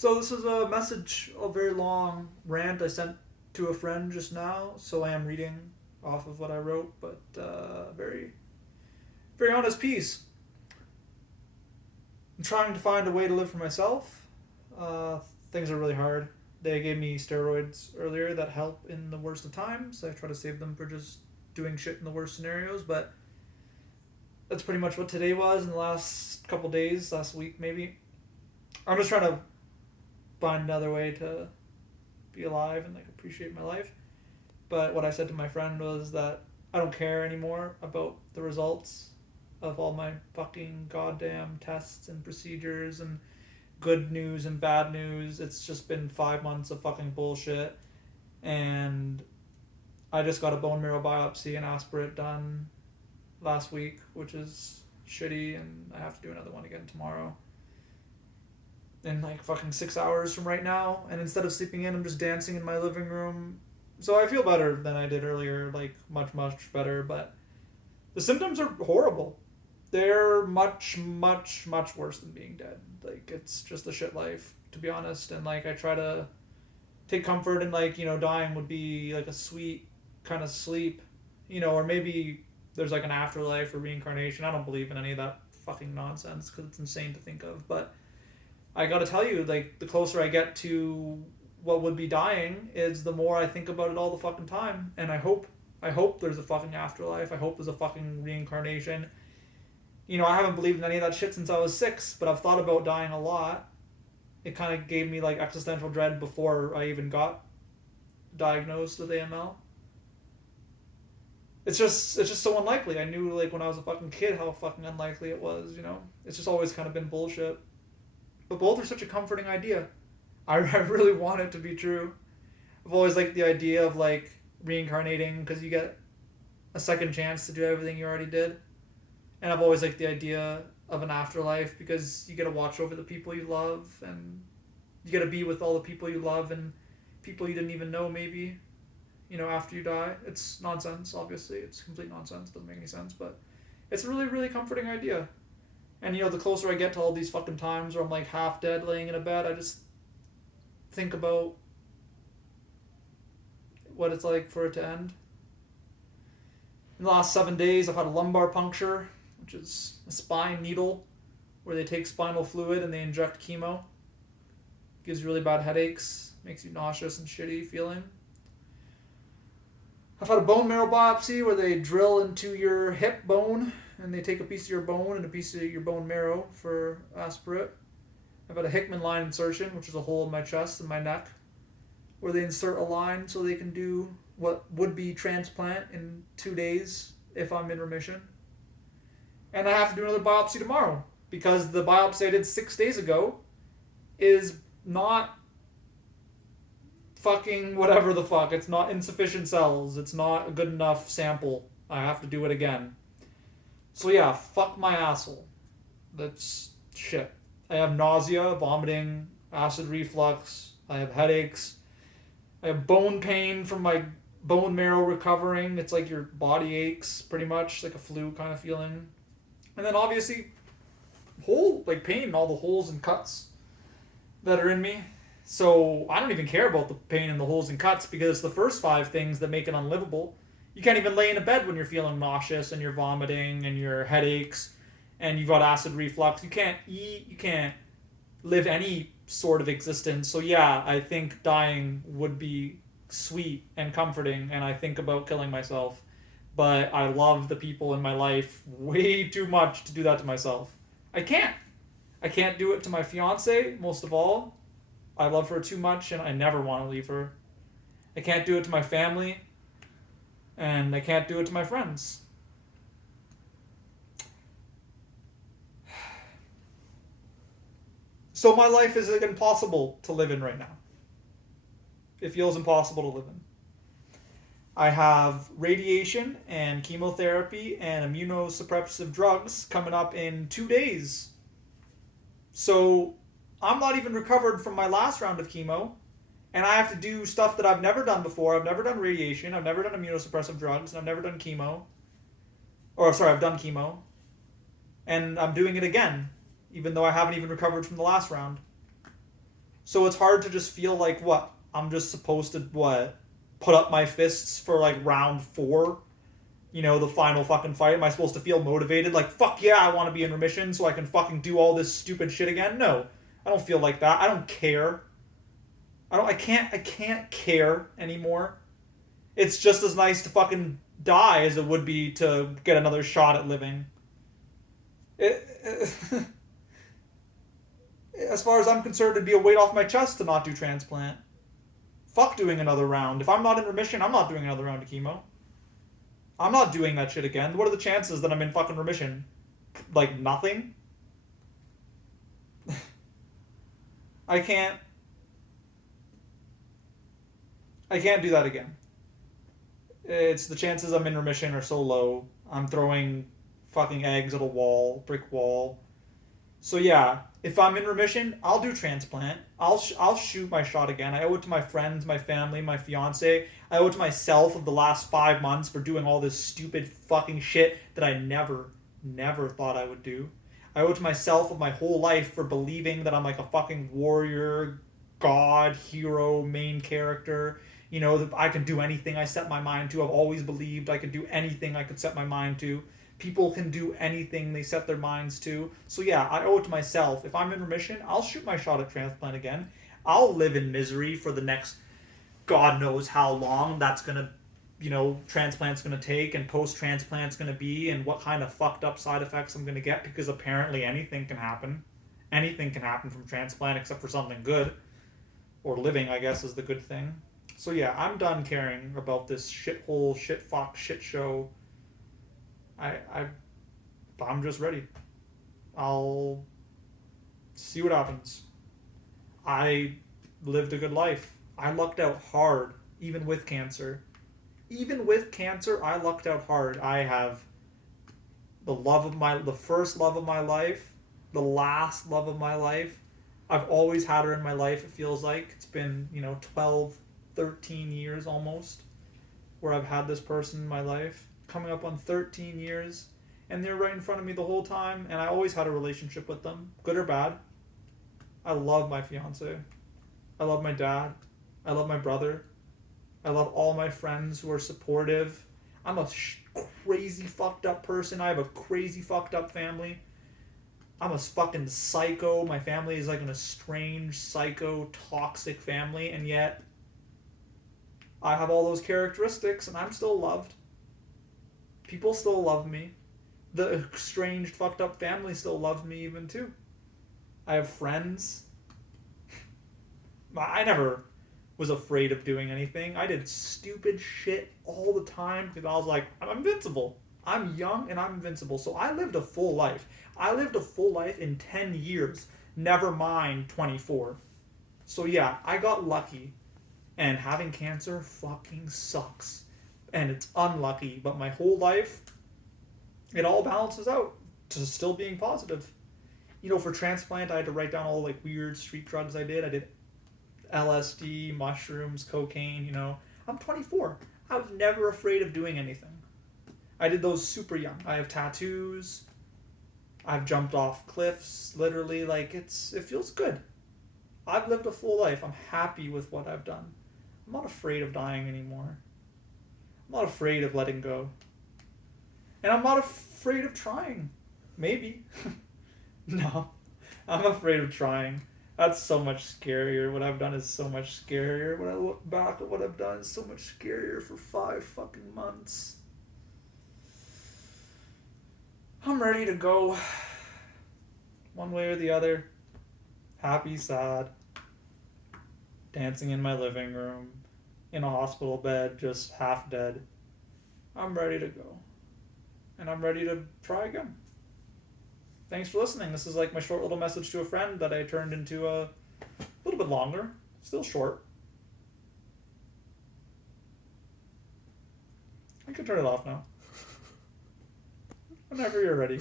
So this is a message, a very long rant I sent to a friend just now. So I am reading off of what I wrote, but very, very honest piece. I'm trying to find a way to live for myself. Uh, Things are really hard. They gave me steroids earlier that help in the worst of times. I try to save them for just doing shit in the worst scenarios, but that's pretty much what today was in the last couple days, last week maybe. I'm just trying to find another way to be alive and like appreciate my life. But what I said to my friend was that I don't care anymore about the results of all my fucking goddamn tests and procedures and good news and bad news. It's just been 5 months of fucking bullshit. And I just got a bone marrow biopsy and aspirate done last week, which is shitty, and I have to do another one again tomorrow. In like fucking 6 hours from right now. And instead of sleeping in, I'm just dancing in my living room. So I feel better than I did earlier, like much, much better. But the symptoms are horrible. They're much, much, much worse than being dead. Like, it's just a shit life, to be honest. And like, I try to take comfort in like, dying would be like a sweet kind of sleep, or maybe there's like an afterlife or reincarnation. I don't believe in any of that fucking nonsense because it's insane to think of. But I gotta tell you, like, the closer I get to what would be dying is the more I think about it all the fucking time. And I hope there's a fucking afterlife. I hope there's a fucking reincarnation. I haven't believed in any of that shit since I was 6, but I've thought about dying a lot. It kind of gave me like existential dread before I even got diagnosed with AML. It's just so unlikely. I knew like when I was a fucking kid how fucking unlikely it was. It's just always kind of been bullshit. But both are such a comforting idea. I really want it to be true. I've always liked the idea of like reincarnating because you get a second chance to do everything you already did. And I've always liked the idea of an afterlife because you get to watch over the people you love and you get to be with all the people you love and people you didn't even know maybe, after you die. It's nonsense, obviously. It's complete nonsense. Doesn't make any sense, but it's a really, really comforting idea. And the closer I get to all these fucking times where I'm like half dead laying in a bed, I just think about what it's like for it to end. In the last 7 days, I've had a lumbar puncture, which is a spine needle where they take spinal fluid and they inject chemo. Gives you really bad headaches, makes you nauseous and shitty feeling. I've had a bone marrow biopsy where they drill into your hip bone and they take a piece of your bone and a piece of your bone marrow for aspirate. I've had a Hickman line insertion, which is a hole in my chest and my neck, where they insert a line so they can do what would be transplant in 2 days if I'm in remission. And I have to do another biopsy tomorrow because the biopsy I did 6 days ago is not fucking whatever the fuck. It's not insufficient cells. It's not a good enough sample. I have to do it again. So yeah, fuck my asshole. That's shit. I have nausea, vomiting, acid reflux. I have headaches. I have bone pain from my bone marrow recovering. It's like your body aches pretty much, like a flu kind of feeling. And then obviously pain in all the holes and cuts that are in me. So I don't even care about the pain in the holes and cuts because the first 5 things that make it unlivable. You can't even lay in a bed when you're feeling nauseous and you're vomiting and your headaches and you've got acid reflux. You can't eat. You can't live any sort of existence. So yeah, I think dying would be sweet and comforting, and I think about killing myself. But I love the people in my life way too much to do that to myself. I can't. I can't do it to my fiance, most of all. I love her too much and I never want to leave her. I can't do it to my family. And I can't do it to my friends. So my life is impossible to live in right now. It feels impossible to live in. I have radiation and chemotherapy and immunosuppressive drugs coming up in 2 days. So I'm not even recovered from my last round of chemo. And I have to do stuff that I've never done before. I've never done radiation. I've never done immunosuppressive drugs. And I've never done chemo. I've done chemo. And I'm doing it again, even though I haven't even recovered from the last round. So it's hard to just feel like, what, I'm just supposed to, what, put up my fists for like round 4, the final fucking fight? Am I supposed to feel motivated? Like, fuck yeah, I want to be in remission so I can fucking do all this stupid shit again? No. I don't feel like that. I don't care. I can't care anymore. It's just as nice to fucking die as it would be to get another shot at living. It, as far as I'm concerned, it'd be a weight off my chest to not do transplant. Fuck doing another round. If I'm not in remission, I'm not doing another round of chemo. I'm not doing that shit again. What are the chances that I'm in fucking remission? Like nothing? I can't. I can't do that again. It's the chances I'm in remission are so low. I'm throwing fucking eggs at a wall, brick wall. So yeah, if I'm in remission, I'll do transplant. I'll shoot my shot again. I owe it to my friends, my family, my fiance. I owe it to myself of the last 5 months for doing all this stupid fucking shit that I never thought I would do. I owe it to myself of my whole life for believing that I'm like a fucking warrior, god, hero, main character. That I can do anything I set my mind to. I've always believed I could do anything I could set my mind to. People can do anything they set their minds to. So yeah, I owe it to myself. If I'm in remission, I'll shoot my shot at transplant again. I'll live in misery for the next God knows how long that's gonna, transplant's gonna take, and post transplant's gonna be, and what kind of fucked up side effects I'm gonna get, because apparently anything can happen. Anything can happen from transplant except for something good. Or living, I guess, is the good thing. So yeah, I'm done caring about this shithole, shit fuck, shit show. I, I, I'm just ready. I'll see what happens. I lived a good life. I lucked out hard, even with cancer. Even with cancer, I lucked out hard. I have the first love of my life, the last love of my life. I've always had her in my life, it feels like. It's been, 12, 13 years almost where I've had this person in my life. Coming up on 13 years. And they're right in front of me the whole time. And I always had a relationship with them, good or bad. I love my fiance. I love my dad. I love my brother. I love all my friends who are supportive. I'm a crazy fucked up person. I have a crazy fucked up family. I'm a fucking psycho. My family is like an estranged, psycho, toxic family, and yet I have all those characteristics, and I'm still loved. People still love me. The estranged, fucked up family still loves me even too. I have friends. I never was afraid of doing anything. I did stupid shit all the time because I was like, I'm invincible. I'm young and I'm invincible. So I lived a full life. I lived a full life in 10 years, never mind 24. So yeah, I got lucky. And having cancer fucking sucks. And it's unlucky. But my whole life, it all balances out to still being positive. For transplant, I had to write down all like weird street drugs I did. I did LSD, mushrooms, cocaine, I'm 24. I was never afraid of doing anything. I did those super young. I have tattoos. I've jumped off cliffs, literally. Like, it feels good. I've lived a full life. I'm happy with what I've done. I'm not afraid of dying anymore. I'm not afraid of letting go. And I'm not afraid of trying. Maybe. No. I'm afraid of trying. That's so much scarier. What I've done is so much scarier. When I look back at what I've done, it's so much scarier for 5 fucking months. I'm ready to go. One way or the other. Happy, sad. Dancing in my living room. In a hospital bed, just half dead. I'm ready to go. And I'm ready to try again. Thanks for listening. This is like my short little message to a friend that I turned into a little bit longer. Still short. I can turn it off now. Whenever you're ready.